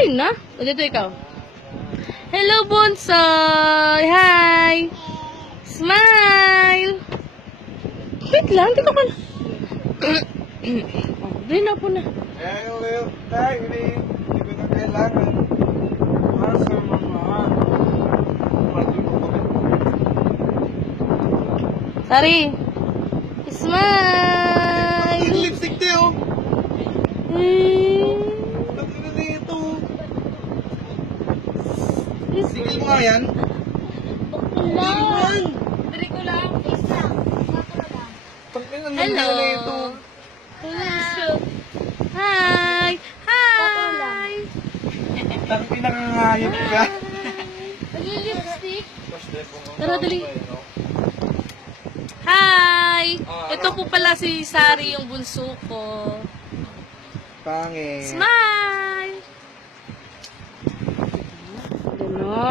galing na. O, dito ikaw. Hello, Bonsoy! Hi! Smile! Wait lang, dito ka na. Oh, dito na po na. Ngayon, tayo, hindi ko na kailangan. Masa mga Sari! Smile! Yung lipstick tayo. Hmm. Lagyan na ito. Tingnan mo nga yan. Lang. Dari ko lang. Pagkinan Hello. na ito. Hi! Hi! Ang pinakangayop ka. Nag-lipstick? Tara, dali. Hi! Ito po pala si Sari, yung bunso ko. Pangit. Smile!